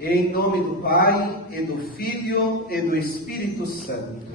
Em nome do Pai, e do Filho, e do Espírito Santo.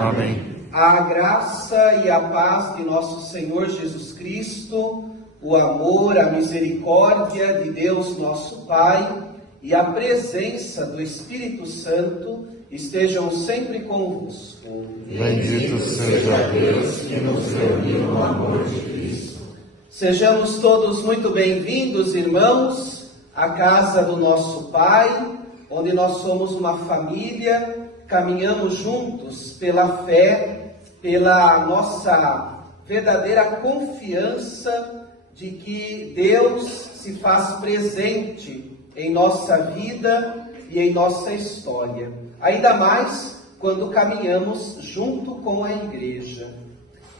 Amém. A graça e a paz de nosso Senhor Jesus Cristo, o amor, a misericórdia de Deus nosso Pai e a presença do Espírito Santo estejam sempre convosco. Bendito seja Deus que nos reuniu no amor de Cristo. Sejamos todos muito bem-vindos, irmãos, à casa do nosso Pai, onde nós somos uma família, caminhamos juntos pela fé, pela nossa verdadeira confiança de que Deus se faz presente em nossa vida e em nossa história. Ainda mais quando caminhamos junto com a igreja.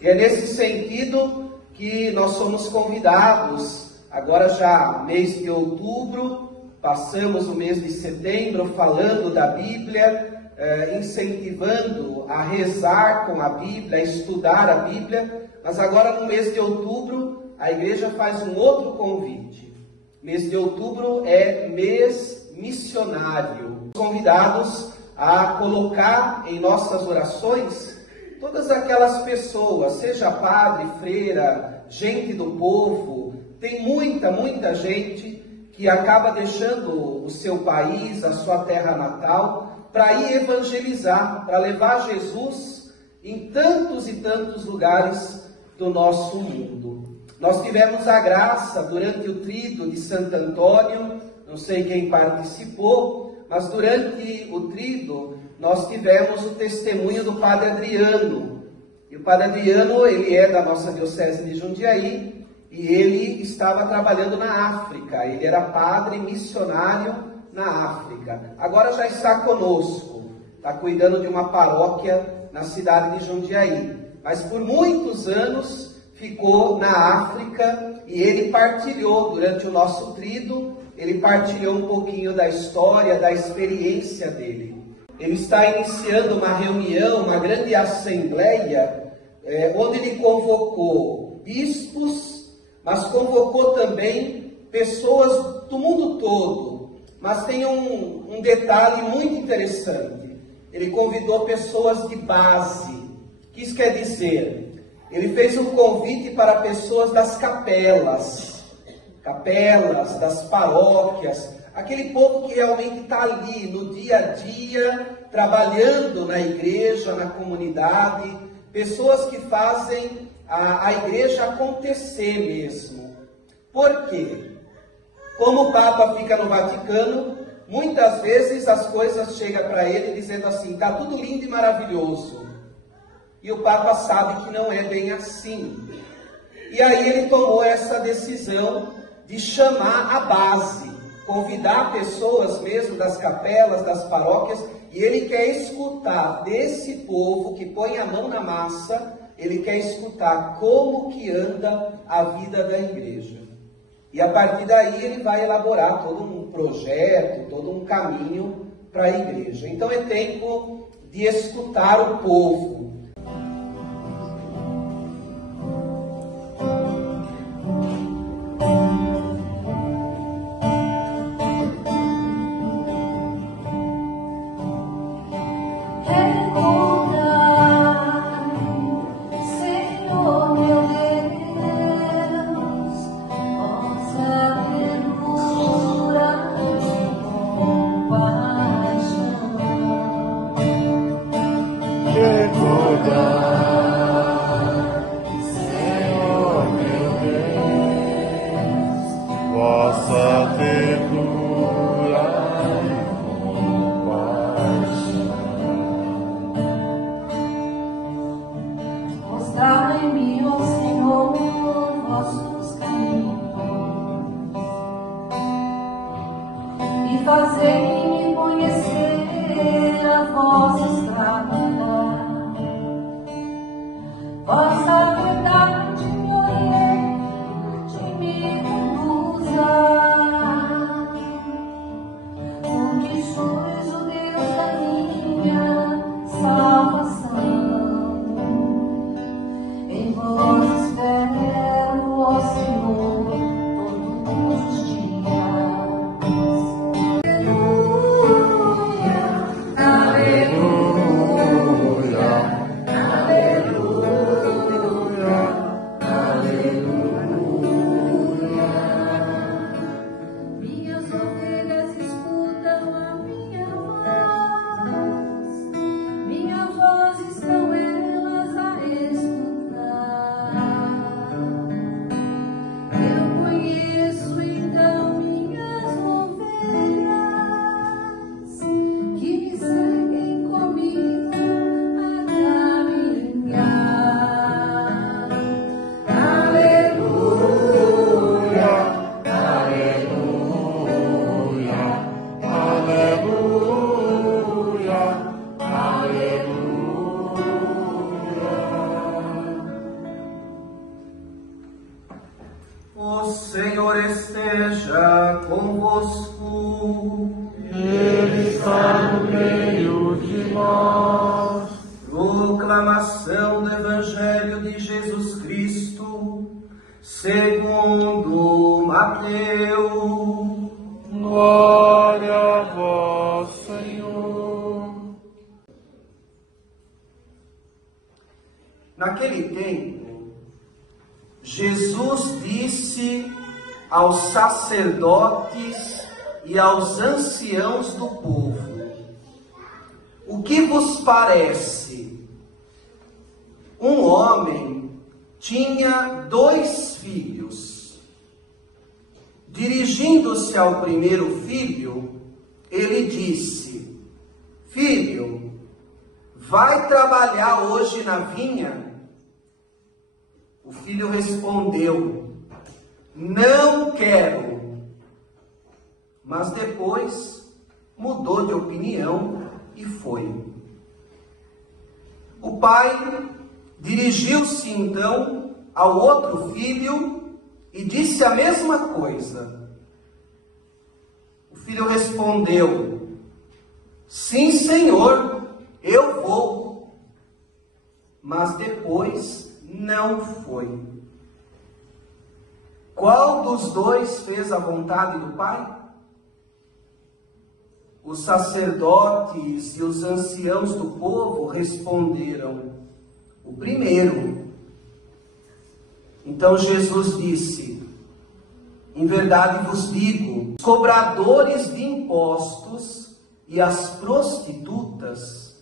E é nesse sentido que nós somos convidados, agora já mês de outubro, passamos o mês de setembro falando da Bíblia, incentivando a rezar com a Bíblia, a estudar a Bíblia, mas agora no mês de outubro a igreja faz um outro convite. Mês de outubro é mês missionário. Convidados a colocar em nossas orações todas aquelas pessoas, seja padre, freira, gente do povo, tem muita gente que acaba deixando o seu país, a sua terra natal, para ir evangelizar, para levar Jesus em tantos e tantos lugares do nosso mundo. Nós tivemos a graça, durante o Tríduo de Santo Antônio, não sei quem participou, mas durante o Tríduo nós tivemos o testemunho do Padre Adriano. E o Padre Adriano, ele é da nossa diocese de Jundiaí, e ele estava trabalhando na África, ele era padre missionário na África. Agora já está conosco, está cuidando de uma paróquia na cidade de Jundiaí. Mas por muitos anos ficou na África e ele partilhou, durante o nosso tríduo, ele partilhou um pouquinho da história, da experiência dele. Ele está iniciando uma reunião, uma grande assembleia, onde ele convocou bispos, mas convocou também pessoas do mundo todo. Mas tem um detalhe muito interessante. Ele convidou pessoas de base. O que isso quer dizer? Ele fez um convite para pessoas das capelas, das paróquias, aquele povo que realmente está ali no dia a dia, trabalhando na igreja, na comunidade, pessoas que fazem a igreja acontecer mesmo. Por quê? Como o Papa fica no Vaticano, muitas vezes as coisas chegam para ele dizendo assim, está tudo lindo e maravilhoso. E o Papa sabe que não é bem assim. E aí ele tomou essa decisão de chamar a base, convidar pessoas mesmo das capelas, das paróquias, e ele quer escutar desse povo que põe a mão na massa, ele quer escutar como que anda a vida da igreja. E a partir daí ele vai elaborar todo um projeto, todo um caminho para a igreja. Então é tempo de escutar o povo. Fazei-me conhecer a vossa estrada, vossa verdade me oriente, me conduza, porque sois o Deus da minha salvação. Em vós espero, ó Senhor, todos os dias. esteja convosco. Ele está no meio de nós. Proclamação do Evangelho de Jesus Cristo, segundo Mateus. Glória a vós, Senhor. Naquele tempo, Jesus disse aos sacerdotes e aos anciãos do povo: o que vos parece? Um homem tinha 2 filhos. Dirigindo-se ao primeiro filho, ele disse: filho, vai trabalhar hoje na vinha? O filho respondeu: não quero. Mas depois mudou de opinião e foi. O pai dirigiu-se então ao outro filho e disse a mesma coisa. O filho respondeu: sim, senhor, eu vou. Mas depois não foi. Qual dos 2 fez a vontade do pai? Os sacerdotes e os anciãos do povo responderam: o primeiro. Então Jesus disse: em verdade vos digo, os cobradores de impostos e as prostitutas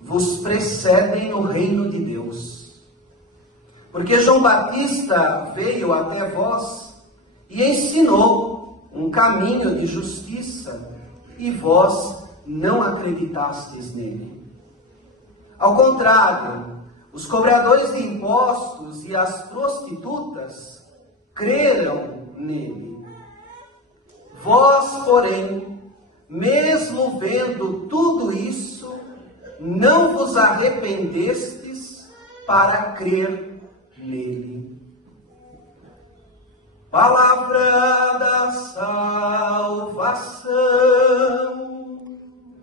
vos precedem no reino de Deus. Porque João Batista veio até vós e ensinou um caminho de justiça, e vós não acreditastes nele. Ao contrário, os cobradores de impostos e as prostitutas creram nele. Vós, porém, mesmo vendo tudo isso, não vos arrependestes para crer nele. Palavra da salvação.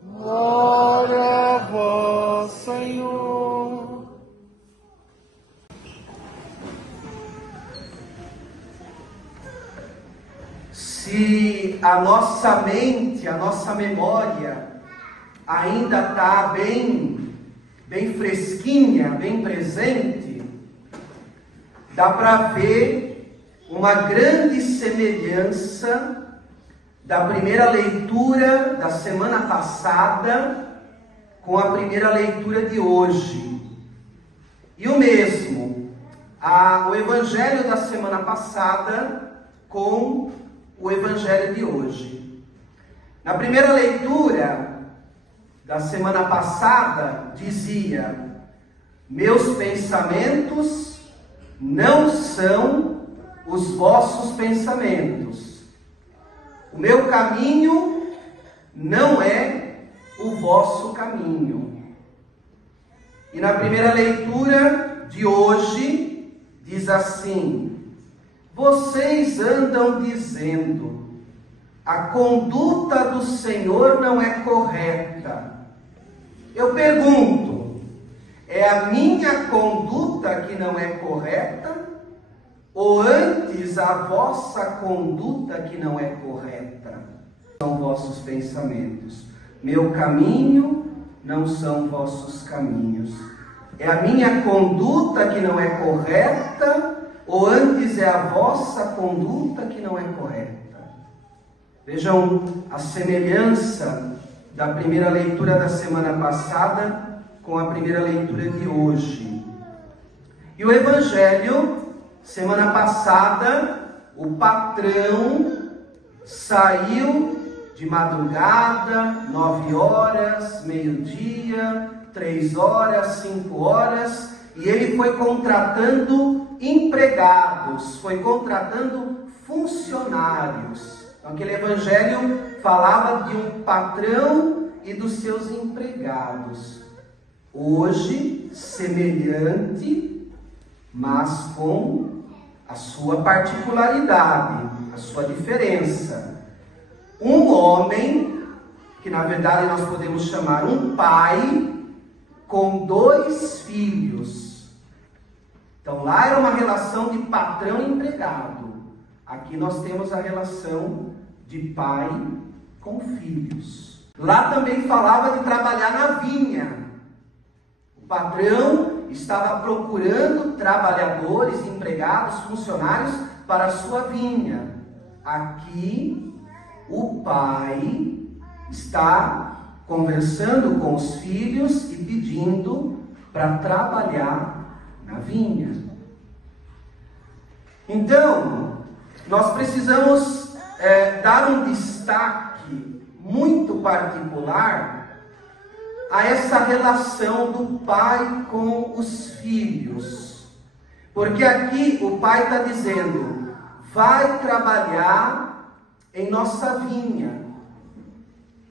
Glória a vós, Senhor. Se a nossa mente, a nossa memória ainda está bem fresquinha, bem presente, dá para ver uma grande semelhança da primeira leitura da semana passada com a primeira leitura de hoje. E o mesmo, o evangelho da semana passada com o evangelho de hoje. Na primeira leitura da semana passada dizia: meus pensamentos não são os vossos pensamentos. O meu caminho não é o vosso caminho. E na primeira leitura de hoje diz assim: vocês andam dizendo, a conduta do Senhor não é correta. Eu pergunto, é a minha conduta que não é correta? Ou antes a vossa conduta que não é correta? São vossos pensamentos. Meu caminho não são vossos caminhos. É a minha conduta que não é correta? Ou antes é a vossa conduta que não é correta? Vejam a semelhança da primeira leitura da semana passada com a primeira leitura de hoje. E o evangelho, semana passada, o patrão saiu de madrugada, 9 horas, meio-dia, 3 horas, 5 horas, e ele foi contratando empregados, foi contratando funcionários. Então, aquele evangelho falava de um patrão e dos seus empregados. Hoje, semelhante, mas com a sua particularidade, a sua diferença. Um homem, que na verdade nós podemos chamar um pai, com 2 filhos. Então lá era uma relação de patrão e empregado. Aqui nós temos a relação de pai com filhos. Lá também falava de trabalhar na vinha. O patrão estava procurando trabalhadores, empregados, funcionários para a sua vinha. Aqui o pai está conversando com os filhos e pedindo para trabalhar na vinha. Então, nós precisamos dar um destaque muito particular a essa relação do pai com os filhos. Porque aqui o pai está dizendo, vai trabalhar em nossa vinha.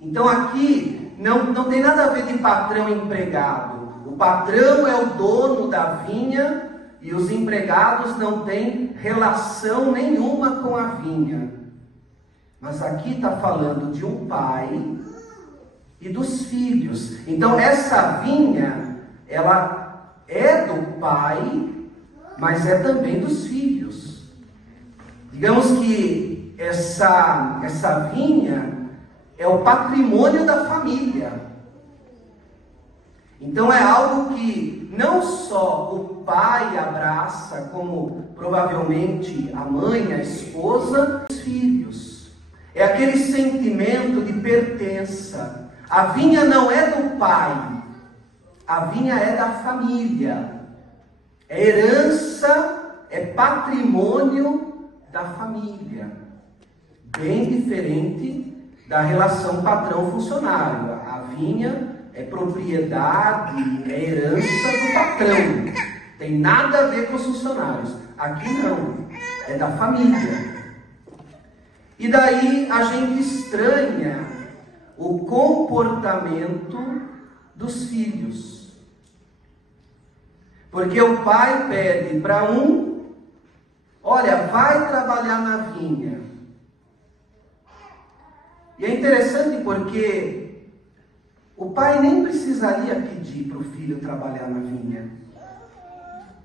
Então aqui não tem nada a ver de patrão e empregado. O patrão é o dono da vinha e os empregados não têm relação nenhuma com a vinha. Mas aqui está falando de um pai e dos filhos. Então essa vinha, ela é do pai, mas é também dos filhos. Digamos que essa vinha é o patrimônio da família. Então é algo que não só o pai abraça, como provavelmente a mãe, a esposa, os filhos. É aquele sentimento de pertença. A vinha não é do pai, a vinha é da família. É herança, é patrimônio da família. Bem diferente da relação patrão-funcionário. A vinha é propriedade, é herança do patrão. Tem nada a ver com os funcionários. Aqui não, é da família. E daí a gente estranha o comportamento dos filhos. Porque o pai pede para um, olha, vai trabalhar na vinha. E é interessante porque o pai nem precisaria pedir para o filho trabalhar na vinha.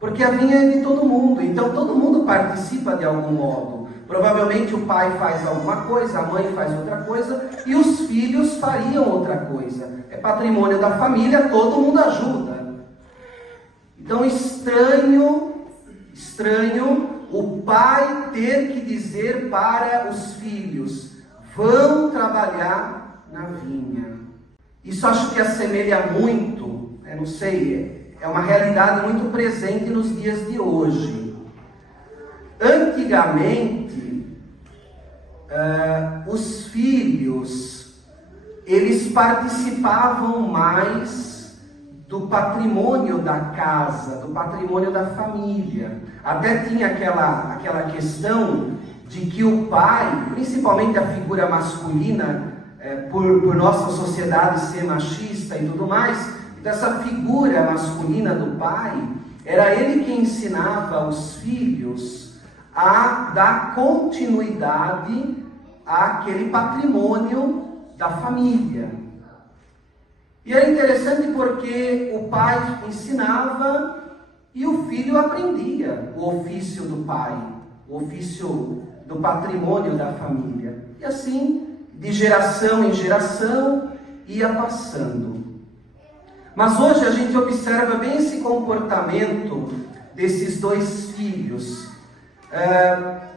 Porque a vinha é de todo mundo, então todo mundo participa de algum modo. Provavelmente o pai faz alguma coisa, a mãe faz outra coisa e os filhos fariam outra coisa. É patrimônio da família, todo mundo ajuda. Então estranho o pai ter que dizer para os filhos, vão trabalhar na vinha. Isso acho que assemelha muito, não sei, é uma realidade muito presente nos dias de hoje. Antigamente, os filhos, eles participavam mais do patrimônio da casa, do patrimônio da família. Até tinha aquela questão de que o pai, principalmente a figura masculina, por nossa sociedade ser machista e tudo mais, então essa figura masculina do pai, era ele que ensinava os filhos a dar continuidade àquele patrimônio da família. E é interessante porque o pai ensinava e o filho aprendia o ofício do pai, o ofício do patrimônio da família. E assim, de geração em geração, ia passando. Mas hoje a gente observa bem esse comportamento desses 2 filhos.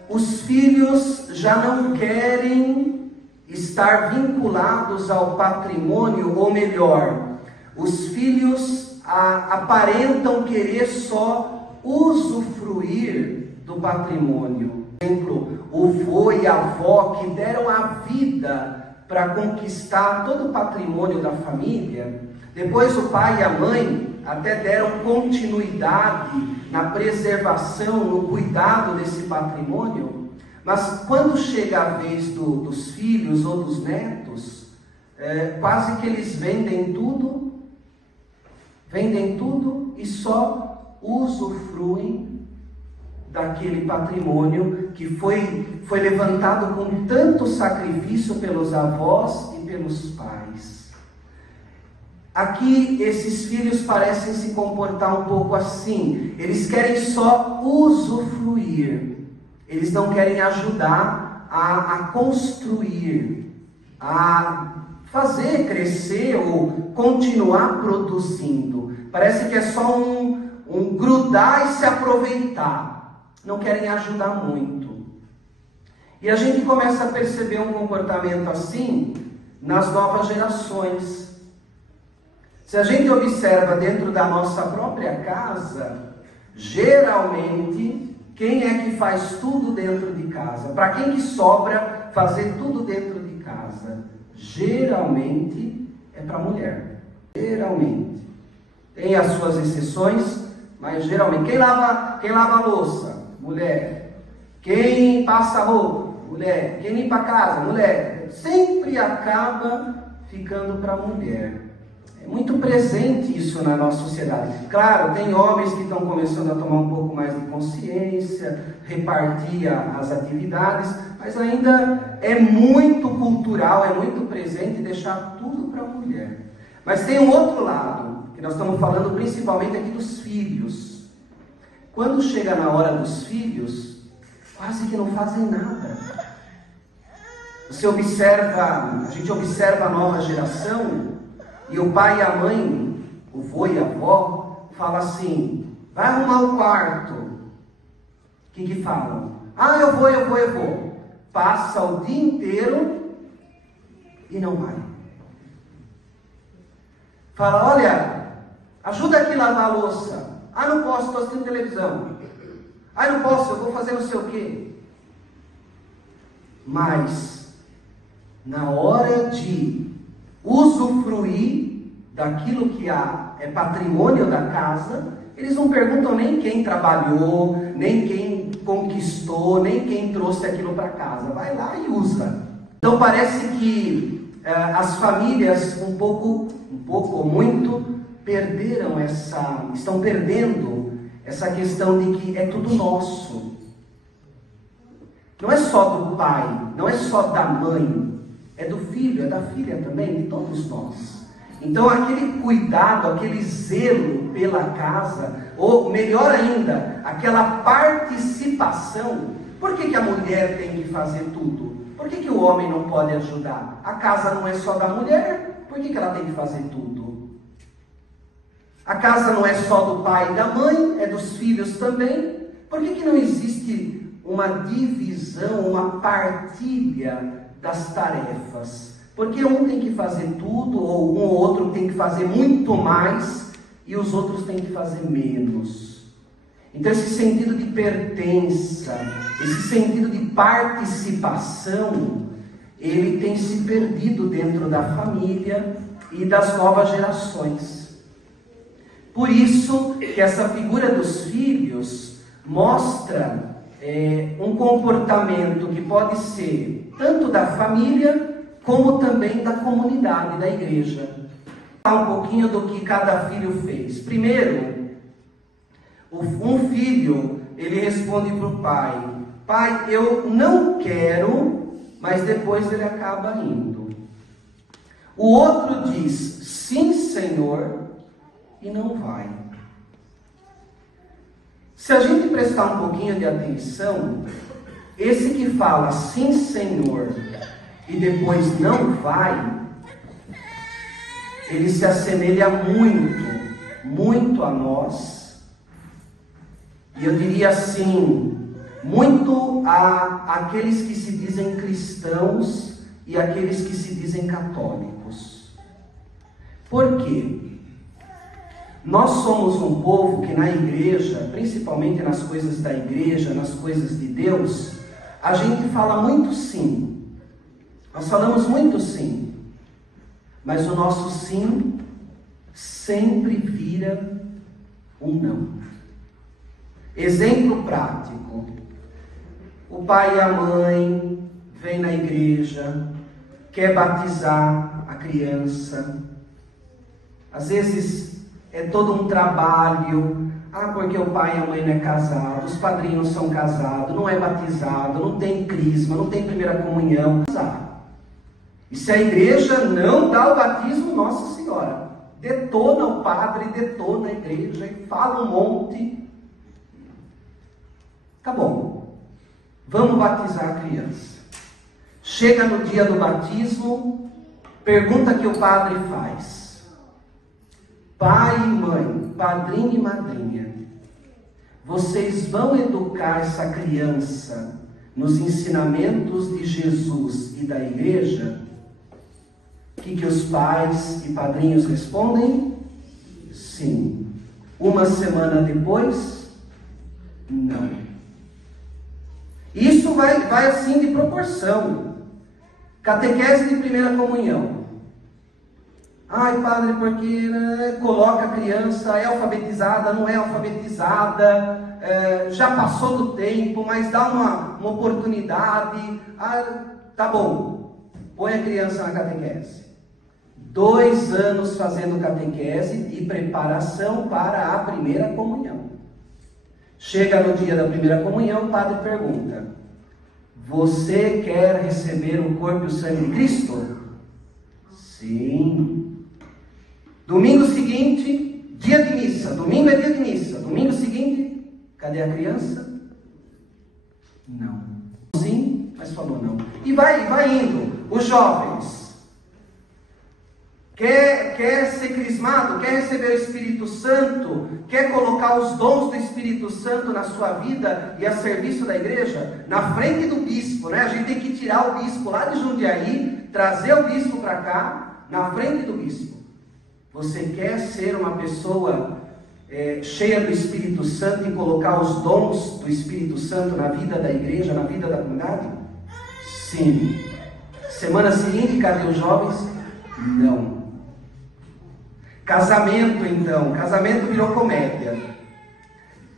Os filhos já não querem estar vinculados ao patrimônio, ou melhor, os filhos aparentam querer só usufruir do patrimônio. Por exemplo, o vô e a avó que deram a vida para conquistar todo o patrimônio da família, depois o pai e a mãe até deram continuidade na preservação, no cuidado desse patrimônio, mas quando chega a vez dos filhos ou dos netos, quase que eles vendem tudo e só usufruem daquele patrimônio que foi levantado com tanto sacrifício pelos avós e pelos pais. Aqui esses filhos parecem se comportar um pouco assim. Eles querem só usufruir. Eles não querem ajudar a construir, a fazer crescer ou continuar produzindo. Parece que é só um grudar e se aproveitar. Não querem ajudar muito. E a gente começa a perceber um comportamento assim nas novas gerações. Se a gente observa dentro da nossa própria casa, geralmente, quem é que faz tudo dentro de casa? Para quem que sobra fazer tudo dentro de casa? Geralmente é para a mulher. Geralmente. Tem as suas exceções, mas geralmente. Quem lava a louça? Mulher. Quem passa a roupa? Mulher. Quem limpa a casa? Mulher. Sempre acaba ficando para a mulher. É muito presente isso na nossa sociedade. Claro, tem homens que estão começando a tomar um pouco mais de consciência, repartir as atividades, mas ainda é muito cultural, é muito presente deixar tudo para a mulher. Mas tem um outro lado, que nós estamos falando principalmente aqui dos filhos. Quando chega na hora dos filhos, quase que não fazem nada. A gente observa a nova geração, e o pai e a mãe, o vô e a avó, falam assim, vai arrumar o quarto. O que falam? Ah, eu vou. Passa o dia inteiro e não vai. Fala, olha, ajuda aqui a lavar a louça. Ah, não posso, estou assistindo televisão. Ah, não posso, eu vou fazer não sei o quê. Mas, na hora de usufruir daquilo que é patrimônio da casa, eles não perguntam nem quem trabalhou, nem quem conquistou, nem quem trouxe aquilo para casa. Vai lá e usa. Então parece que as famílias um pouco ou muito estão perdendo essa questão de que é tudo nosso. Não é só do pai, não é só da mãe, é do filho, é da filha também, de todos nós. Então aquele cuidado, aquele zelo pela casa, ou melhor ainda, aquela participação. Por que a mulher tem que fazer tudo? Por que o homem não pode ajudar? A casa não é só da mulher, por que ela tem que fazer tudo? A casa não é só do pai e da mãe, é dos filhos também. Por que não existe uma divisão, uma partilha das tarefas? Porque um tem que fazer tudo, ou um ou outro tem que fazer muito mais, e os outros têm que fazer menos. Então esse sentido de pertença, esse sentido de participação, ele tem se perdido dentro da família e das novas gerações. Por isso que essa figura dos filhos mostra um comportamento que pode ser tanto da família, como também da comunidade, da igreja. Vou falar um pouquinho do que cada filho fez. Primeiro, um filho, ele responde para o pai, pai, eu não quero, mas depois ele acaba indo. O outro diz, sim, Senhor, e não vai. Se a gente prestar um pouquinho de atenção, esse que fala, sim, Senhor, e depois não vai, ele se assemelha muito a nós, e eu diria assim, muito a aqueles que se dizem cristãos e aqueles que se dizem católicos. Por quê? Nós somos um povo que na igreja, principalmente nas coisas da igreja, nas coisas de Deus, a gente fala muito sim. Nós falamos muito sim, mas o nosso sim sempre vira um não. Exemplo prático. O pai e a mãe vêm na igreja, quer batizar a criança. Às vezes é todo um trabalho. Ah, porque o pai e a mãe não é casado, os padrinhos não são casados, não é batizado, não tem crisma, não tem primeira comunhão. E se a igreja não dá o batismo, Nossa Senhora, detona o padre, detona a igreja e fala um monte. Tá bom, vamos batizar a criança. Chega no dia do batismo, pergunta que o padre faz. Pai e mãe, padrinho e madrinha, vocês vão educar essa criança nos ensinamentos de Jesus e da igreja? O que os pais e padrinhos respondem? Sim. Uma semana depois? Não. Isso vai assim de proporção. Catequese de primeira comunhão. Ai, padre, porque coloca a criança, é alfabetizada, não é alfabetizada, já passou do tempo, mas dá uma oportunidade. Ah, tá bom, põe a criança na catequese. 2 anos fazendo catequese e preparação para a primeira comunhão. Chega no dia da primeira comunhão, o padre pergunta: você quer receber o corpo e o sangue de Cristo? Sim. Domingo seguinte, dia de missa. Domingo é dia de missa. Domingo seguinte, cadê a criança? Não. Sim, mas falou não. E vai indo. Os jovens. Quer ser crismado? Quer receber o Espírito Santo? Quer colocar os dons do Espírito Santo na sua vida e a serviço da igreja? Na frente do bispo, né? A gente tem que tirar o bispo lá de Jundiaí, trazer o bispo para cá, na frente do bispo. Você quer ser uma pessoa cheia do Espírito Santo e colocar os dons do Espírito Santo na vida da igreja, na vida da comunidade? Sim. Semana seguinte, cadê os jovens? Não. Casamento, então. Casamento virou comédia.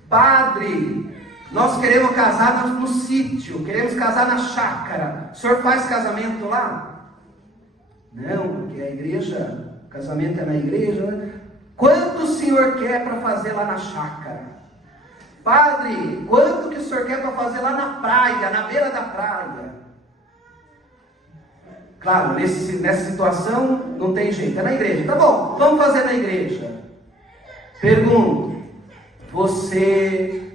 Padre, nós queremos casar no sítio, queremos casar na chácara. O senhor faz casamento lá? Não, porque a igreja... Casamento é na igreja, né? Quanto o senhor quer para fazer lá na chácara? Padre, quanto que o senhor quer para fazer lá na praia, na beira da praia? Claro, nessa situação não tem jeito, é na igreja. Tá bom, vamos fazer na igreja. Pergunto, você,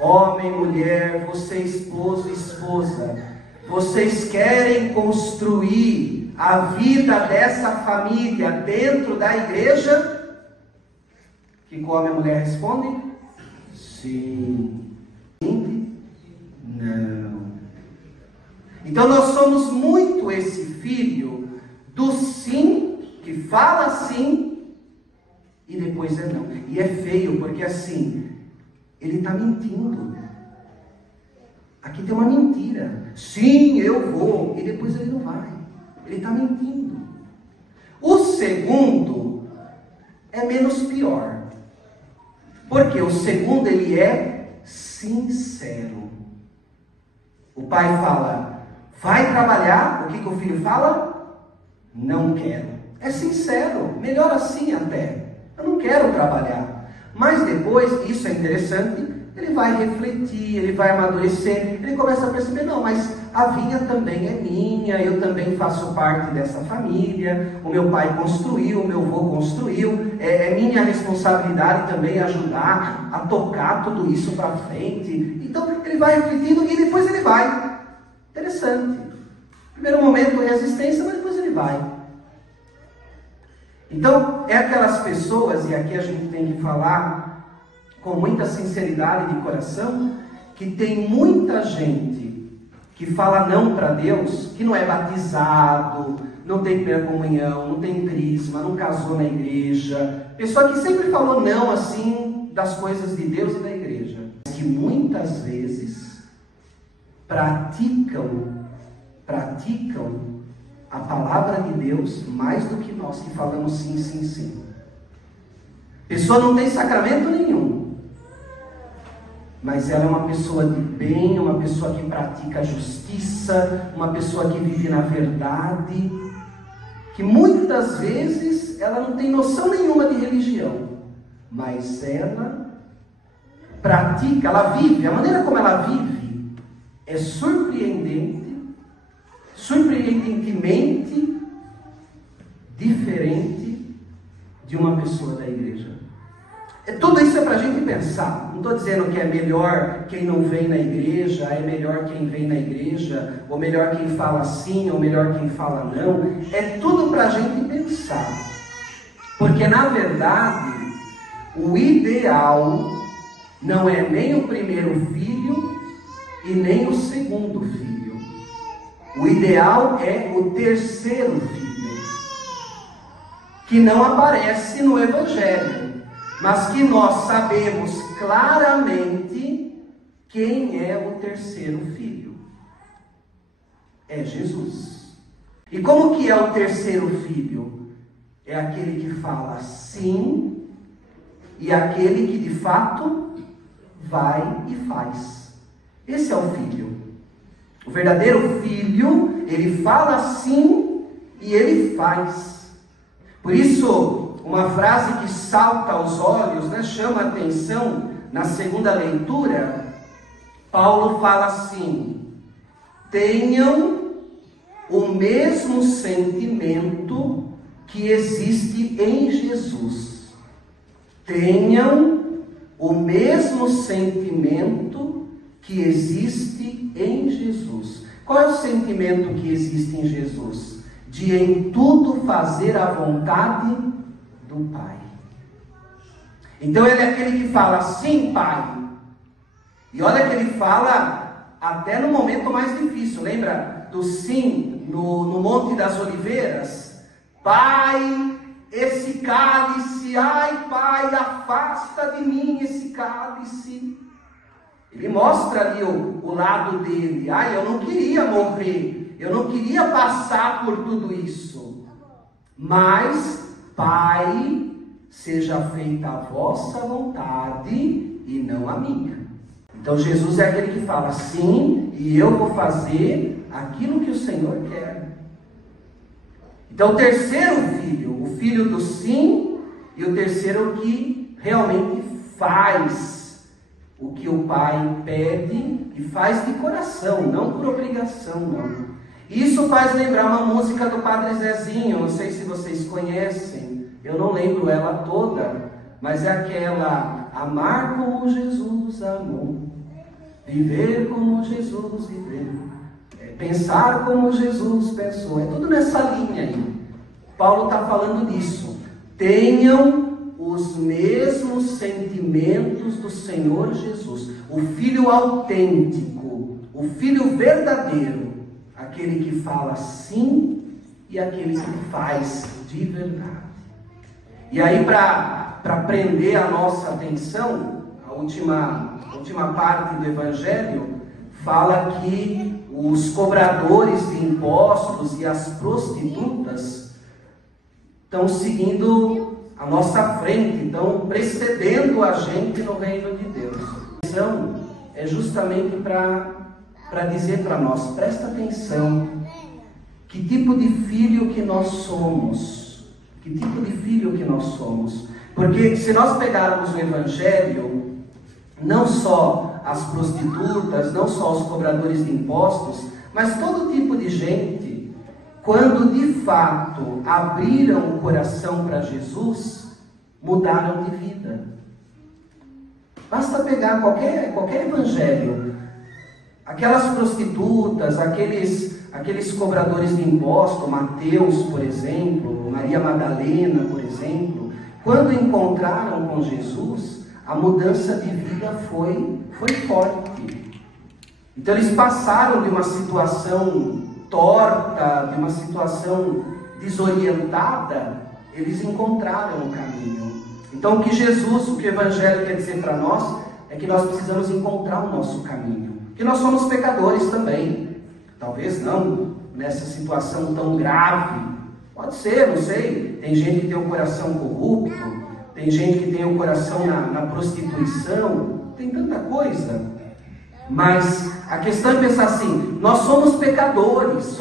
homem, mulher, você, esposo e esposa, vocês querem construir a vida dessa família dentro da igreja? Que o homem e a mulher respondem? Sim. Não. Então nós somos muito esse filho do sim, que fala sim e depois é não. E é feio, porque assim, ele está mentindo. Aqui tem uma mentira. Sim, eu vou. E depois ele não vai. Ele está mentindo. O segundo é menos pior. Porque o segundo, ele é sincero. O pai fala, vai trabalhar. O que o filho fala? Não quero. É sincero. Melhor assim até. Eu não quero trabalhar. Mas depois, isso é interessante, ele vai refletir, ele vai amadurecer, ele começa a perceber, não, mas a vinha também é minha, eu também faço parte dessa família, o meu pai construiu, o meu avô construiu, é minha responsabilidade também ajudar a tocar tudo isso para frente. Então ele vai refletindo e depois ele vai. Interessante. Primeiro momento resistência, mas depois ele vai. Então é aquelas pessoas, e aqui a gente tem que falar com muita sinceridade de coração, que tem muita gente que fala não para Deus, que não é batizado, não tem primeira comunhão, não tem crisma, não casou na igreja, pessoa que sempre falou não assim das coisas de Deus e da igreja, que muitas vezes praticam a palavra de Deus mais do que nós que falamos sim, sim, sim. Pessoa não tem sacramento nenhum, mas ela é uma pessoa de bem, uma pessoa que pratica a justiça, uma pessoa que vive na verdade, que muitas vezes ela não tem noção nenhuma de religião, mas ela pratica, ela vive, a maneira como ela vive é surpreendentemente diferente de uma pessoa da igreja. Tudo isso é para a gente pensar. Não estou dizendo que é melhor quem não vem na igreja, é melhor quem vem na igreja, ou melhor quem fala sim, ou melhor quem fala não. É tudo para a gente pensar. Porque, na verdade, o ideal não é nem o primeiro filho e nem o segundo filho. O ideal é o terceiro filho, que não aparece no Evangelho, mas que nós sabemos claramente quem é o terceiro filho. É Jesus. E como que é o terceiro filho? É aquele que fala sim e aquele que de fato vai e faz. Esse é o filho. O verdadeiro filho, ele fala sim e ele faz. Por isso, uma frase que salta aos olhos, chama a atenção na segunda leitura, Paulo fala assim: tenham o mesmo sentimento que existe em Jesus. Tenham o mesmo sentimento que existe em Jesus. Qual é o sentimento que existe em Jesus? De em tudo fazer a vontade do Pai. Então ele é aquele que fala sim, Pai. E olha que ele fala até no momento mais difícil. Lembra do sim no Monte das Oliveiras? Pai, esse cálice, ai Pai, afasta de mim esse cálice. Ele mostra ali o lado dele. Ai, eu não queria morrer, eu não queria passar por tudo isso. Mas, Pai, seja feita a vossa vontade e não a minha. Então Jesus é aquele que fala sim, e eu vou fazer aquilo que o Senhor quer. Então o terceiro filho, o filho do sim, e o terceiro que realmente faz o que o Pai pede, e faz de coração, não por obrigação, não. Isso faz lembrar uma música do Padre Zezinho, não sei se vocês conhecem, eu não lembro ela toda, mas é aquela: amar como Jesus amou, viver como Jesus viveu, pensar como Jesus pensou. É tudo nessa linha aí. Paulo está falando disso. Tenham os mesmos sentimentos do Senhor Jesus. O Filho autêntico, o Filho verdadeiro, aquele que fala sim e aquele que faz de verdade. E aí, para prender a nossa atenção, a última parte do Evangelho fala que os cobradores de impostos e as prostitutas estão seguindo a nossa frente, estão precedendo a gente no reino de Deus. Então, é justamente para dizer para nós: presta atenção, que tipo de filho que nós somos. Que tipo de filho que nós somos? Porque se nós pegarmos o Evangelho, não só as prostitutas, não só os cobradores de impostos, mas todo tipo de gente, quando de fato abriram o coração para Jesus, mudaram de vida. Basta pegar qualquer evangelho, aquelas prostitutas, aqueles cobradores de impostos, Mateus, por exemplo, Maria Madalena, por exemplo, quando encontraram com Jesus, a mudança de vida foi forte. Então eles passaram de uma situação torta, de uma situação desorientada, eles encontraram o caminho. Então o que o Evangelho quer dizer para nós, é que nós precisamos encontrar o nosso caminho. Que nós somos pecadores também. Talvez não nessa situação tão grave. Pode ser, não sei. Tem gente que tem o coração corrupto, tem gente que tem o coração na prostituição, tem tanta coisa. Mas a questão é pensar assim: nós somos pecadores,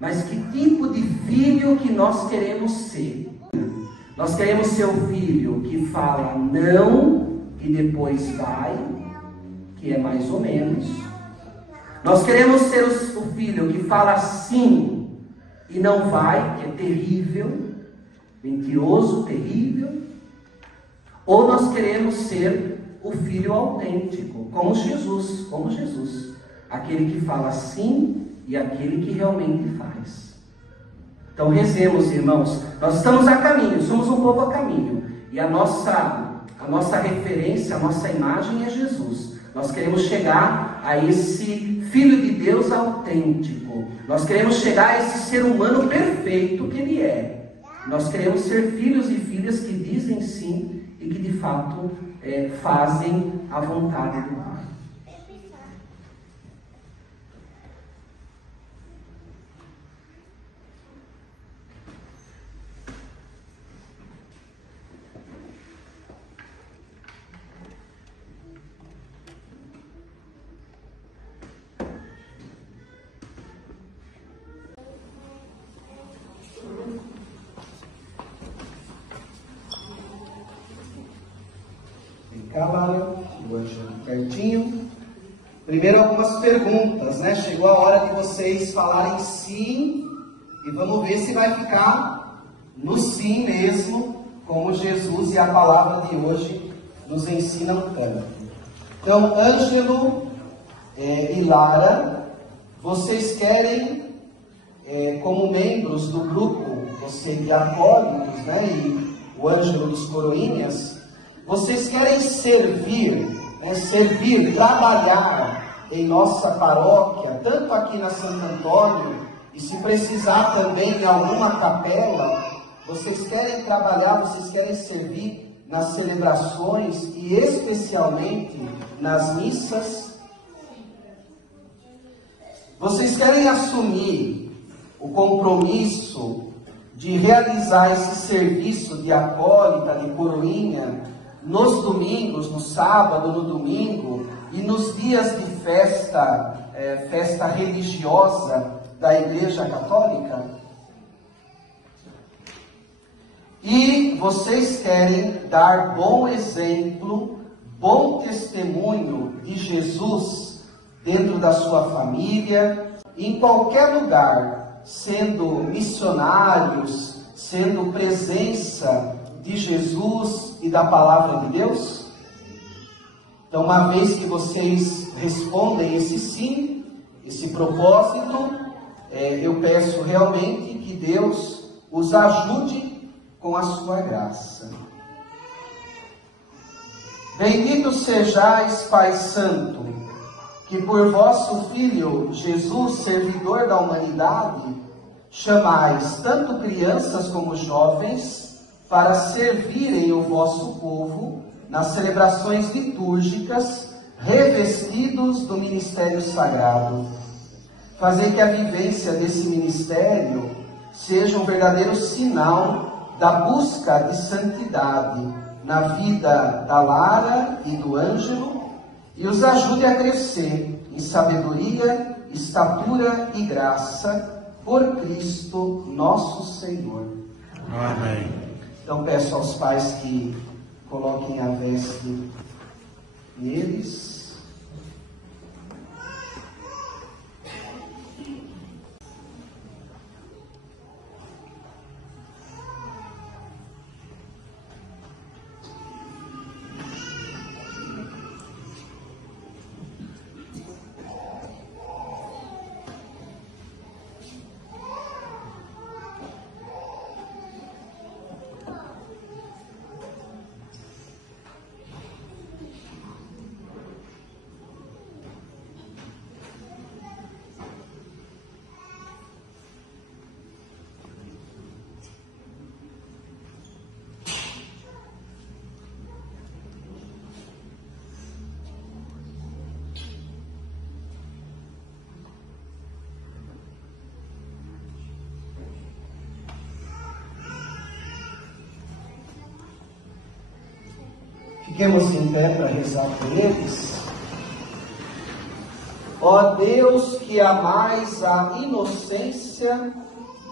mas que tipo de filho que nós queremos ser? Nós queremos ser o filho que fala não e depois vai, que é mais ou menos. Nós queremos ser o filho que fala sim e não vai, que é terrível, mentiroso, terrível. Ou nós queremos ser o filho autêntico, como Jesus, aquele que fala sim e aquele que realmente faz. Então rezemos, irmãos, nós estamos a caminho, somos um povo a caminho, e a nossa referência, a nossa imagem é Jesus. Nós queremos chegar a esse Filho de Deus autêntico, nós queremos chegar a esse ser humano perfeito que Ele é. Nós queremos ser filhos e filhas que dizem sim e que de fato fazem a vontade do Pai. Cavalo, o anjo pertinho. Primeiro algumas perguntas, né? Chegou a hora de vocês falarem sim e vamos ver se vai ficar no sim mesmo, como Jesus e a palavra de hoje nos ensinam tanto. Então, Ângelo e Lara, vocês querem, como membros do grupo, você de acólitos, né? E o Ângelo dos Coroinhas, vocês querem servir, trabalhar em nossa paróquia, tanto aqui na Santo Antônio, e se precisar também em alguma capela, vocês querem trabalhar, vocês querem servir nas celebrações e especialmente nas missas? Vocês querem assumir o compromisso de realizar esse serviço de acólita, de coroinha, nos domingos, no sábado, no domingo e nos dias de festa religiosa da Igreja Católica? E vocês querem dar bom exemplo, bom testemunho de Jesus dentro da sua família, em qualquer lugar, sendo missionários, sendo presença de Jesus e da palavra de Deus? Então, uma vez que vocês respondem esse sim, esse propósito, eu peço realmente que Deus os ajude com a sua graça. Bendito sejais, Pai Santo, que por vosso Filho Jesus, servidor da humanidade, chamais tanto crianças como jovens para servirem o vosso povo nas celebrações litúrgicas, revestidos do ministério sagrado. Fazei que a vivência desse ministério seja um verdadeiro sinal da busca de santidade na vida da Lara e do Ângelo, e os ajude a crescer em sabedoria, estatura e graça, por Cristo nosso Senhor. Amém. Então peço aos pais que coloquem a veste neles. Fiquemos em pé para rezar por eles. Ó Deus, que amais a inocência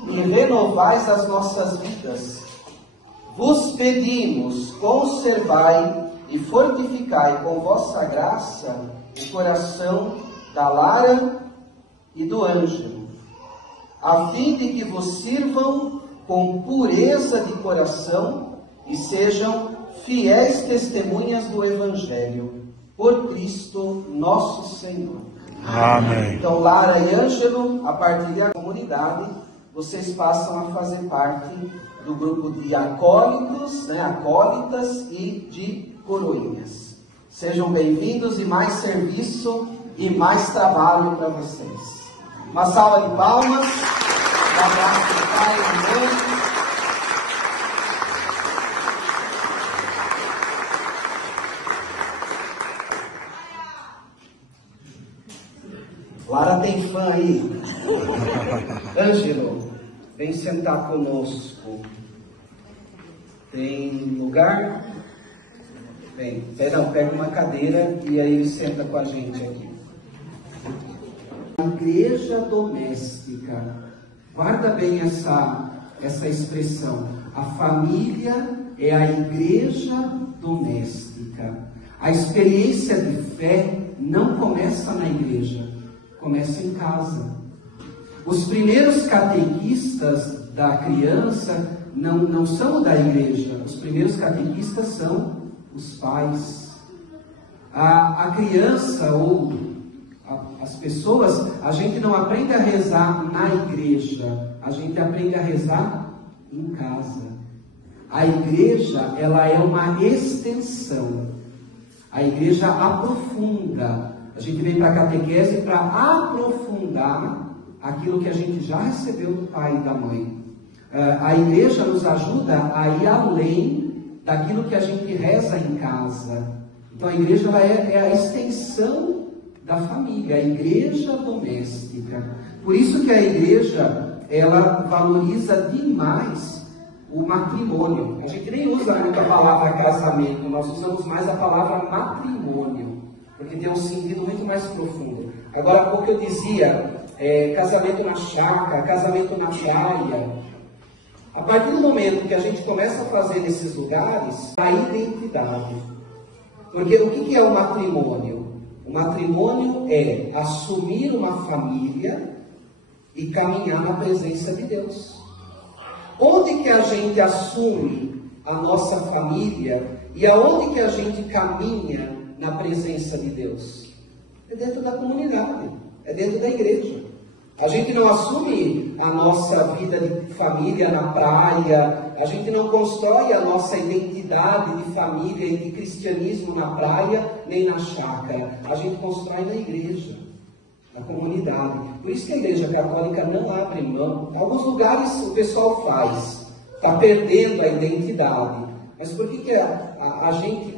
e renovais as nossas vidas, vos pedimos, conservai e fortificai com vossa graça o coração da Lara e do Ângelo, a fim de que vos sirvam com pureza de coração e sejam fiéis testemunhas do Evangelho, por Cristo nosso Senhor. Amém. Então, Lara e Ângelo, a partir da comunidade, vocês passam a fazer parte do grupo de acólitos, acólitas e de coroinhas. Sejam bem-vindos e mais serviço e mais trabalho para vocês. Uma salva de palmas. Um abraço do Pai e da Mãe. Lara tem fã aí. Ângelo, vem sentar conosco. Tem lugar? Vem, pega uma cadeira e aí ele senta com a gente aqui. Igreja doméstica. Guarda bem essa expressão. A família é a igreja doméstica. A experiência de fé não começa na igreja, começa em casa. Os primeiros catequistas da criança não são da igreja. Os primeiros catequistas são os pais. A criança ou as pessoas, a gente não aprende a rezar na igreja, a gente aprende a rezar em casa. A igreja, ela é uma extensão. A igreja aprofunda. A gente vem para a catequese para aprofundar aquilo que a gente já recebeu do pai e da mãe. A igreja nos ajuda a ir além daquilo que a gente reza em casa. Então a igreja é a extensão da família, a igreja doméstica. Por isso que a igreja, ela valoriza demais o matrimônio. A gente nem usa muito a palavra casamento, nós usamos mais a palavra matrimônio, porque tem um sentido muito mais profundo. Agora há pouco eu dizia, casamento na chácara, casamento na praia. A partir do momento que a gente começa a fazer nesses lugares, a identidade. Porque o que é o matrimônio? O matrimônio é assumir uma família e caminhar na presença de Deus. Onde que a gente assume a nossa família e aonde que a gente caminha na presença de Deus? É dentro da comunidade, é dentro da igreja. A gente não assume a nossa vida de família na praia, a gente não constrói a nossa identidade de família e de cristianismo na praia, nem na chácara. A gente constrói na igreja, na comunidade. Por isso que a Igreja Católica não abre mão. Em alguns lugares o pessoal faz, está perdendo a identidade. Mas por que a gente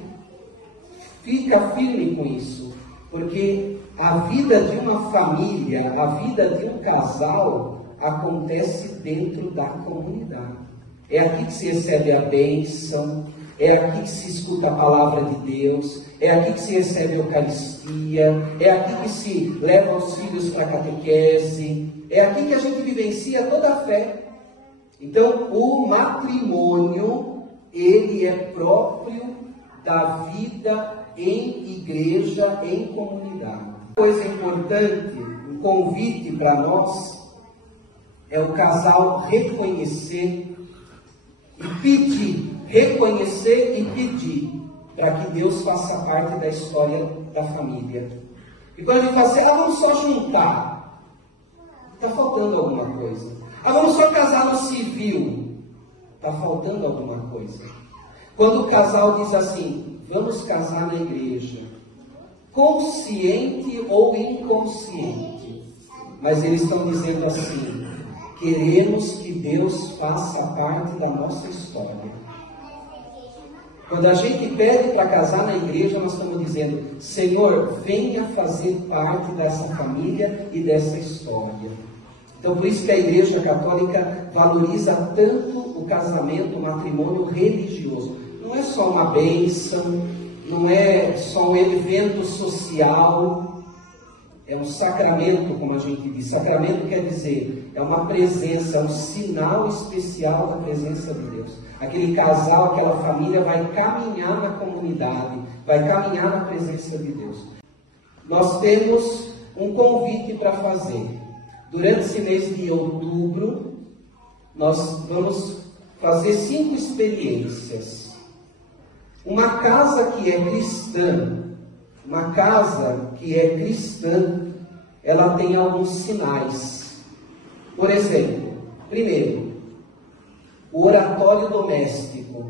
fica firme com isso? Porque a vida de uma família, a vida de um casal acontece dentro da comunidade. É aqui que se recebe a bênção, é aqui que se escuta a palavra de Deus, é aqui que se recebe a Eucaristia, é aqui que se leva os filhos para a catequese, é aqui que a gente vivencia toda a fé. Então, o matrimônio, ele é próprio da vida em igreja, em comunidade. Coisa importante, um convite para nós, é o casal reconhecer e pedir, reconhecer e pedir, para que Deus faça parte da história da família. E quando a gente fala assim, vamos só juntar, está faltando alguma coisa. Vamos só casar no civil, está faltando alguma coisa. Quando o casal diz assim, vamos casar na igreja, consciente ou inconsciente, mas eles estão dizendo assim, queremos que Deus faça parte da nossa história. Quando a gente pede para casar na igreja, nós estamos dizendo, Senhor, venha fazer parte dessa família e dessa história. Então, por isso que a Igreja Católica valoriza tanto o casamento, o matrimônio religioso. Não é só uma bênção, não é só um evento social. é um sacramento, como a gente diz. Sacramento quer dizer, é uma presença, é um sinal especial da presença de Deus. Aquele casal, aquela família vai caminhar na comunidade, vai caminhar na presença de Deus. Nós temos um convite para fazer. Durante esse mês de outubro, nós vamos fazer 5 experiências. Uma casa que é cristã, ela tem alguns sinais. Por exemplo, primeiro, o oratório doméstico.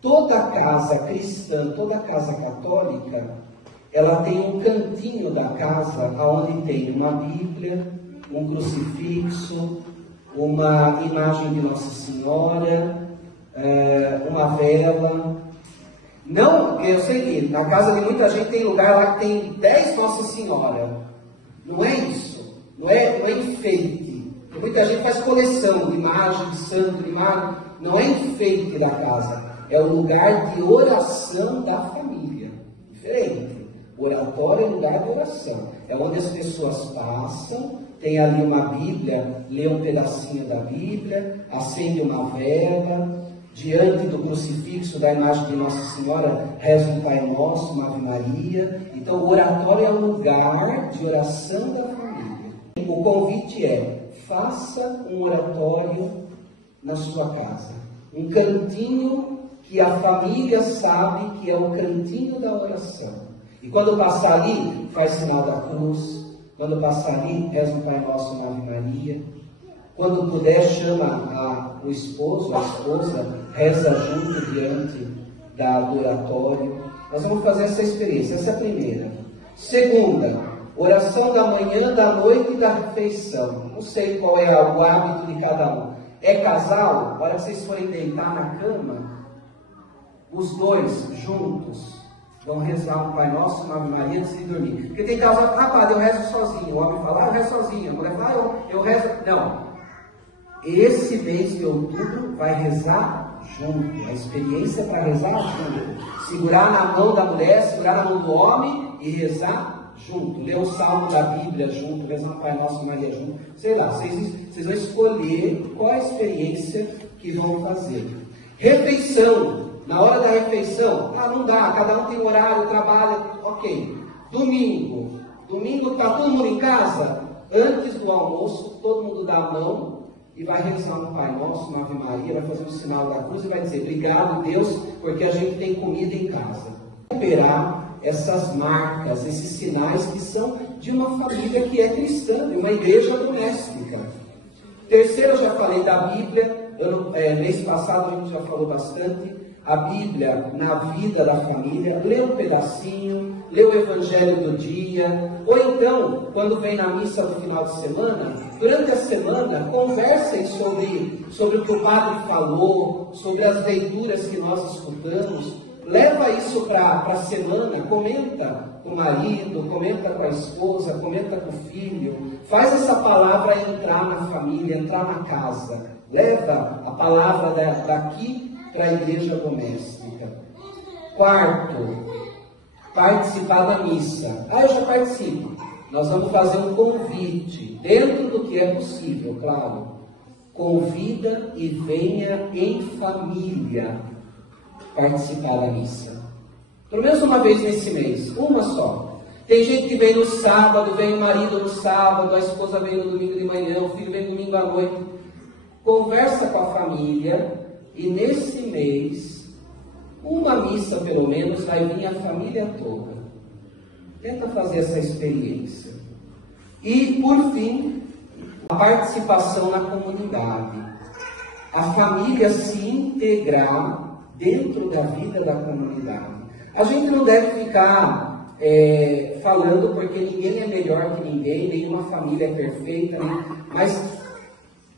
Toda casa cristã, toda casa católica, ela tem um cantinho da casa onde tem uma Bíblia, um crucifixo, uma imagem de Nossa Senhora, uma vela. Não, eu sei que na casa de muita gente tem lugar lá que tem 10 Nossa Senhora. Não é isso. Não é enfeite. Muita gente faz coleção de imagem, de santo, de imagem. Não é enfeite da casa. É o lugar de oração da família. Diferente. O oratório é lugar de oração. É onde as pessoas passam, tem ali uma Bíblia, lê um pedacinho da Bíblia, acende uma vela, diante do crucifixo da imagem de Nossa Senhora, reza um Pai Nosso, uma Ave Maria. Então, o oratório é um lugar de oração da família. O convite é, faça um oratório na sua casa. Um cantinho que a família sabe que é o cantinho da oração. E quando passar ali, faz sinal da cruz. Quando passar ali, reza um Pai Nosso, uma Ave Maria. Quando puder, chama o esposo, a esposa, reza junto diante do oratório. Nós vamos fazer essa experiência, essa é a primeira. Segunda, oração da manhã, da noite e da refeição. Não sei qual é o hábito de cada um. É casal? Na hora que vocês forem deitar na cama, os dois juntos vão rezar um Pai Nosso, uma Ave Maria antes de dormir. Porque tem casal, rapaz, eu rezo sozinho. O homem fala, eu rezo sozinho. A mulher fala, eu rezo. Não. Esse mês de outubro vai rezar junto. A experiência é para rezar junto. Segurar na mão da mulher, segurar na mão do homem e rezar junto. Ler o salmo da Bíblia junto, rezar um Pai Nosso, Maria junto. Sei lá, vocês vão escolher qual a experiência que vão fazer. Refeição. Na hora da refeição, não dá, cada um tem horário, trabalha, ok. Domingo está todo mundo em casa? Antes do almoço, todo mundo dá a mão e vai rezar um Pai Nosso, uma Ave Maria, vai fazer o sinal da cruz e vai dizer, obrigado Deus, porque a gente tem comida em casa. Recuperar essas marcas, esses sinais que são de uma família que é cristã, de uma igreja doméstica. Terceiro, eu já falei da Bíblia, mês passado a gente já falou bastante. A Bíblia na vida da família, lê um pedacinho, lê o Evangelho do dia, ou então, quando vem na missa do final de semana, durante a semana, conversem sobre o que o padre falou, sobre as leituras que nós escutamos, leva isso para a semana, comenta com o marido, comenta com a esposa, comenta com o filho, faz essa palavra entrar na família, entrar na casa, leva a palavra daqui para a igreja doméstica. Quarto, participar da missa. Eu já participo. Nós vamos fazer um convite, dentro do que é possível, claro. Convida e venha em família participar da missa. Pelo menos uma vez nesse mês, uma só. Tem gente que vem no sábado, vem o marido no sábado, a esposa vem no domingo de manhã, o filho vem no domingo à noite. Conversa com a família. E nesse mês, uma missa pelo menos, vai vir a família toda. Tenta fazer essa experiência. E, por fim, a participação na comunidade. A família se integrar dentro da vida da comunidade. A gente não deve ficar falando porque ninguém é melhor que ninguém, nenhuma família é perfeita, mas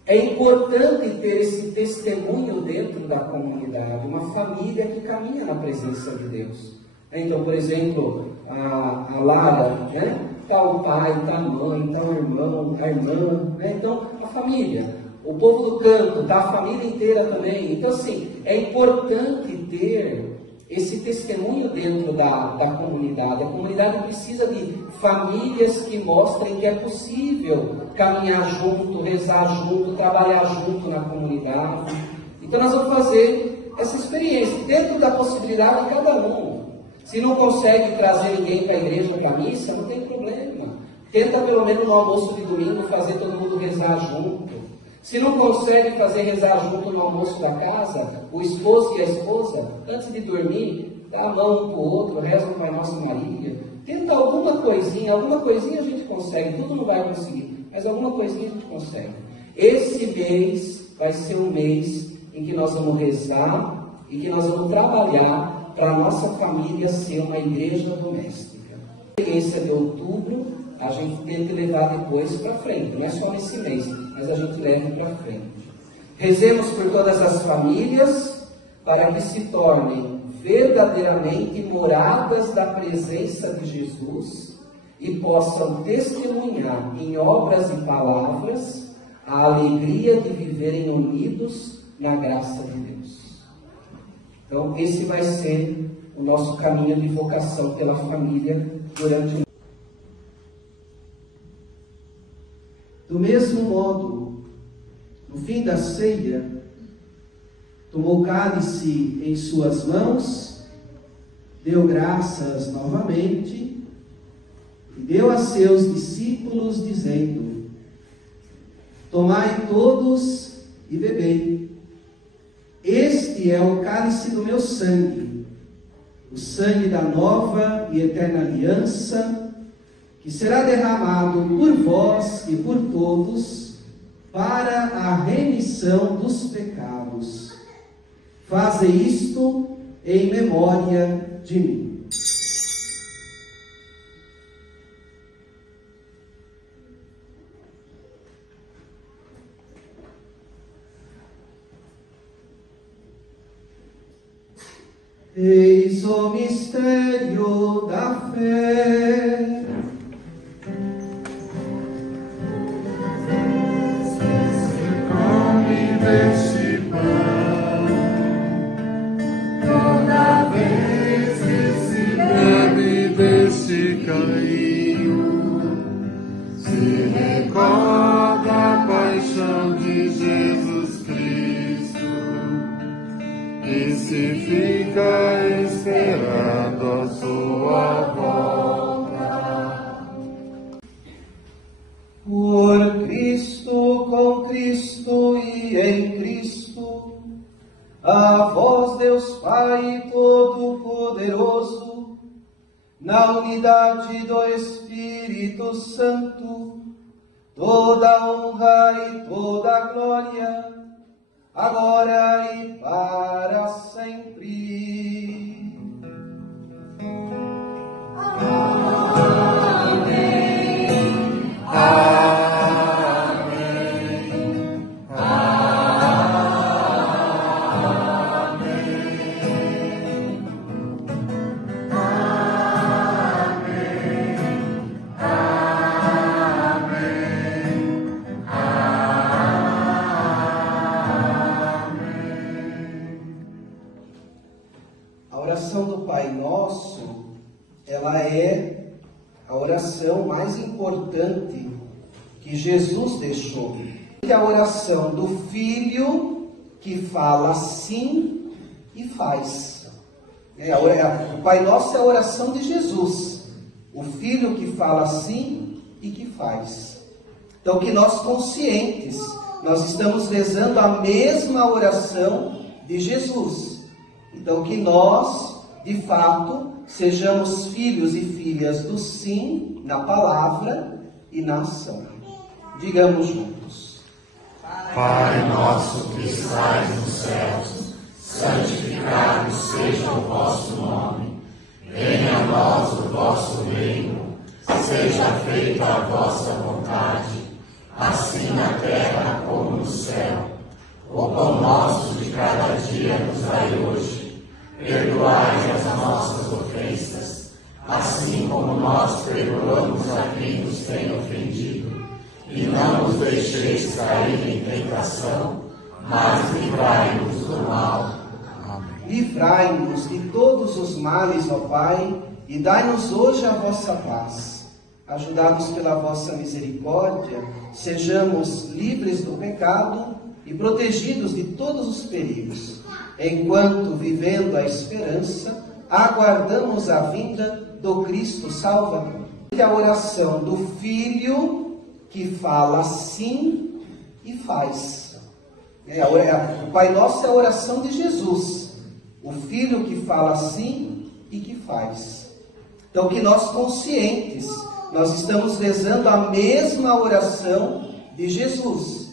é importante ter esse testemunho dentro da comunidade, uma família que caminha na presença de Deus. Então, por exemplo, a Lara, está o pai, está a mãe, está o irmão, a irmã, então a família. O povo do canto, está a família inteira também. Então, assim, é importante ter esse testemunho dentro da comunidade. A comunidade precisa de famílias que mostrem que é possível caminhar junto, rezar junto, trabalhar junto na comunidade. Então nós vamos fazer essa experiência, dentro da possibilidade de cada um. Se não consegue trazer ninguém para a igreja, para a missa, não tem problema. Tenta pelo menos no almoço de domingo fazer todo mundo rezar junto. Se não consegue fazer rezar junto no almoço da casa, o esposo e a esposa, antes de dormir, dá a mão um para o outro, reza o Pai Nosso e Maria. Tenta alguma coisinha a gente consegue, tudo não vai conseguir, mas alguma coisinha a gente consegue. Esse mês vai ser um mês em que nós vamos rezar e que nós vamos trabalhar para a nossa família ser uma igreja doméstica. A experiência de outubro, a gente tenta levar depois para frente, não é só nesse mês, mas a gente leva para frente. Rezemos por todas as famílias para que se tornem verdadeiramente moradas da presença de Jesus e possam testemunhar em obras e palavras a alegria de viverem unidos na graça de Deus. Então, esse vai ser o nosso caminho de vocação pela família durante o... Do mesmo modo, no fim da ceia, tomou o cálice em suas mãos, deu graças novamente e deu a seus discípulos, dizendo: tomai todos e bebei. Este é o cálice do meu sangue, o sangue da nova e eterna aliança, que será derramado por vós e por todos para a remissão dos pecados. Faze isto em memória de mim. Eis o mistério da fé. Deste pão, toda vez que se bebe deste carinho, se recorda a paixão de Jesus Cristo e se fica esperando a sua volta. Por Cristo, com Cristo e em Cristo, a vós, Deus Pai Todo-Poderoso, na unidade do Espírito Santo, toda honra e toda glória, agora e para sempre. Amém. A oração do Pai Nosso, ela é a oração mais importante que Jesus deixou. É a oração do Filho que fala sim e faz. O Pai Nosso é a oração de Jesus, o Filho que fala sim e que faz. Então, que nós conscientes, nós estamos rezando a mesma oração de Jesus. Então, que nós, de fato, sejamos filhos e filhas do sim na palavra e na ação. Digamos juntos: Pai nosso que estais nos céus, santificado seja o vosso nome. Venha a nós o vosso reino. Seja feita a vossa vontade, assim na terra como no céu. O pão nosso de cada dia nos dai hoje. Perdoai as nossas ofensas, assim como nós perdoamos a quem nos tem ofendido. E não nos deixeis cair em tentação, mas livrai-nos do mal. Amém. Livrai-nos de todos os males, ó Pai, e dai-nos hoje a vossa paz. Ajudados pela vossa misericórdia, sejamos livres do pecado e protegidos de todos os perigos, enquanto, vivendo a esperança, aguardamos a vinda do Cristo Salvador. A oração do Filho que fala sim e faz. O Pai Nosso é a oração de Jesus, o Filho que fala sim e que faz. Então, que nós conscientes, nós estamos rezando a mesma oração de Jesus.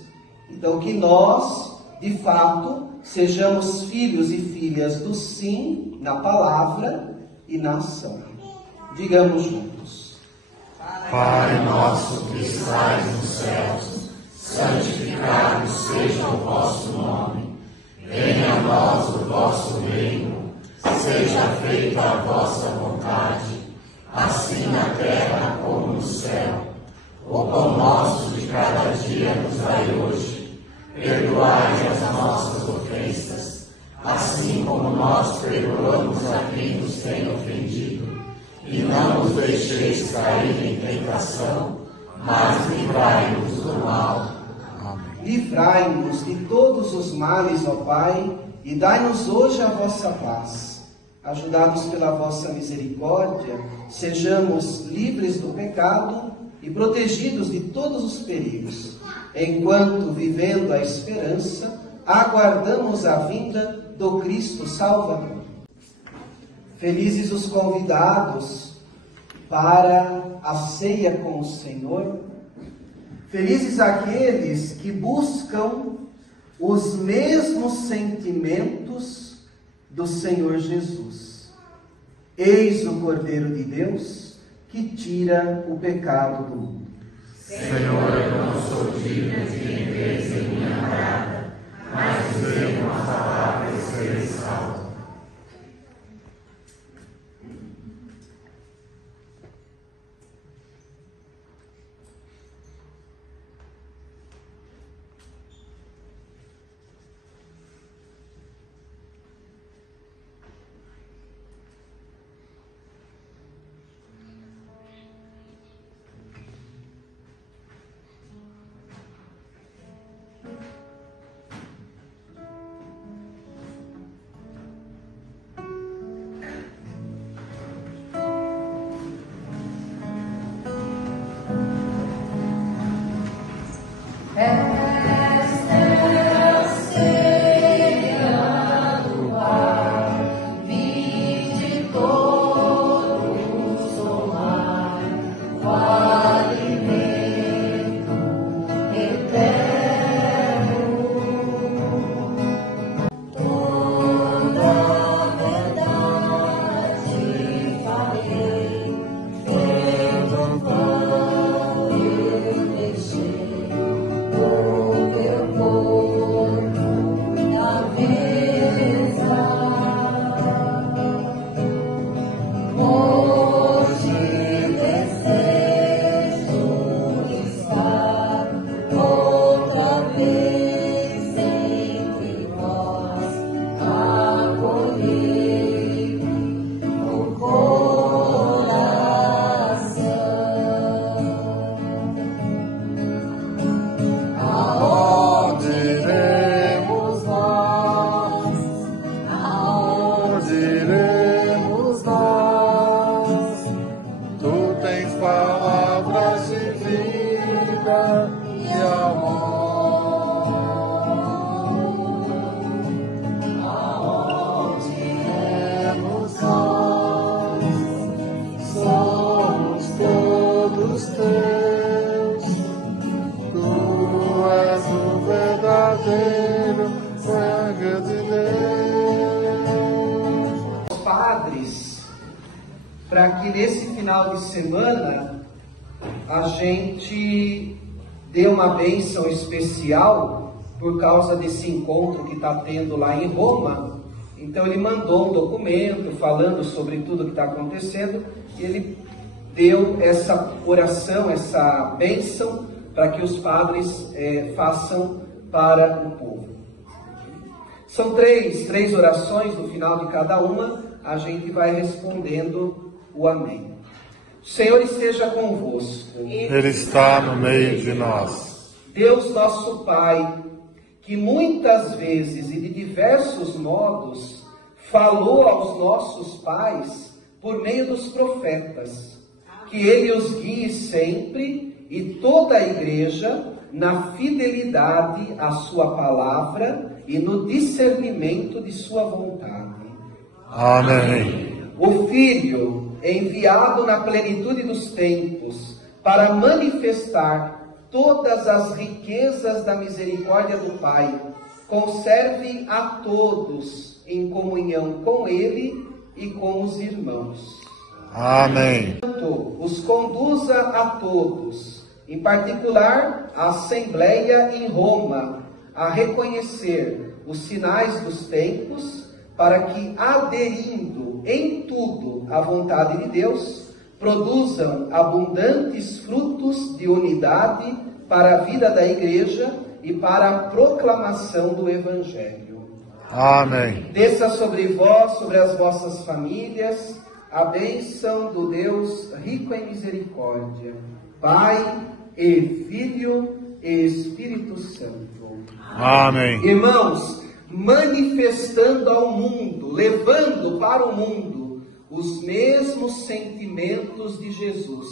Então, que nós, de fato, sejamos filhos e filhas do sim na palavra e na ação. Digamos juntos. Pai nosso que estais nos céus, santificado seja o vosso nome. Venha a nós o vosso reino. Seja feita a vossa vontade, assim na terra como no céu. O pão nosso de cada dia nos dai hoje. Perdoai as nossas ofensas, assim como nós perdoamos a quem nos tem ofendido. E não nos deixeis cair em tentação, mas livrai-nos do mal. Amém. Livrai-nos de todos os males, ó Pai, e dai-nos hoje a vossa paz. Ajudados pela vossa misericórdia, sejamos livres do pecado e protegidos de todos os perigos, enquanto, vivendo a esperança, aguardamos a vinda do Cristo Salvador. Felizes os convidados para a ceia com o Senhor. Felizes aqueles que buscam os mesmos sentimentos do Senhor Jesus. Eis o Cordeiro de Deus que tira o pecado do mundo. Senhor, eu não sou digno de entres em minha morada, mas dize uma palavra e serei salvo. Para que nesse final de semana a gente dê uma bênção especial por causa desse encontro que está tendo lá em Roma. Então ele mandou um documento falando sobre tudo que está acontecendo e ele deu essa oração, essa bênção para que os padres façam para o povo. São três orações, no final de cada uma, a gente vai respondendo o amém. O Senhor esteja convosco. Ele está no meio de nós. Deus nosso Pai, que muitas vezes e de diversos modos falou aos nossos pais por meio dos profetas, que Ele os guie sempre e toda a igreja na fidelidade à sua palavra e no discernimento de sua vontade. Amém. O Filho, enviado na plenitude dos tempos, para manifestar todas as riquezas da misericórdia do Pai, conserve a todos em comunhão com Ele e com os irmãos. Amém. Os conduza a todos, em particular a Assembleia em Roma, a reconhecer os sinais dos tempos, para que, aderindo em tudo à vontade de Deus, produzam abundantes frutos de unidade para a vida da Igreja e para a proclamação do Evangelho. Amém. Desça sobre vós, sobre as vossas famílias, a bênção do Deus rico em misericórdia, Pai e Filho e Espírito Santo. Amém. Irmãos, manifestando ao mundo, levando para o mundo os mesmos sentimentos de Jesus,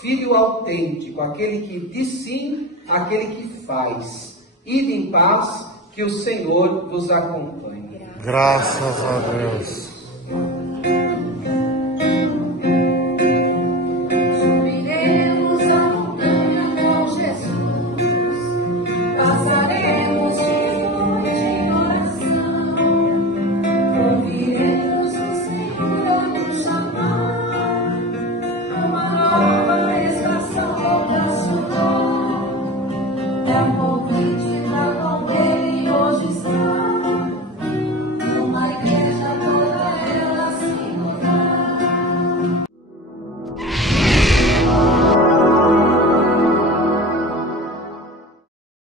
Filho autêntico, aquele que diz sim, aquele que faz. Ide em paz, que o Senhor vos acompanhe. Graças a Deus. Subiremos a montanha com Jesus, passaremos de noite em oração, ouviremos o Senhor a nos chamar, uma nova estação vocacional, da montanha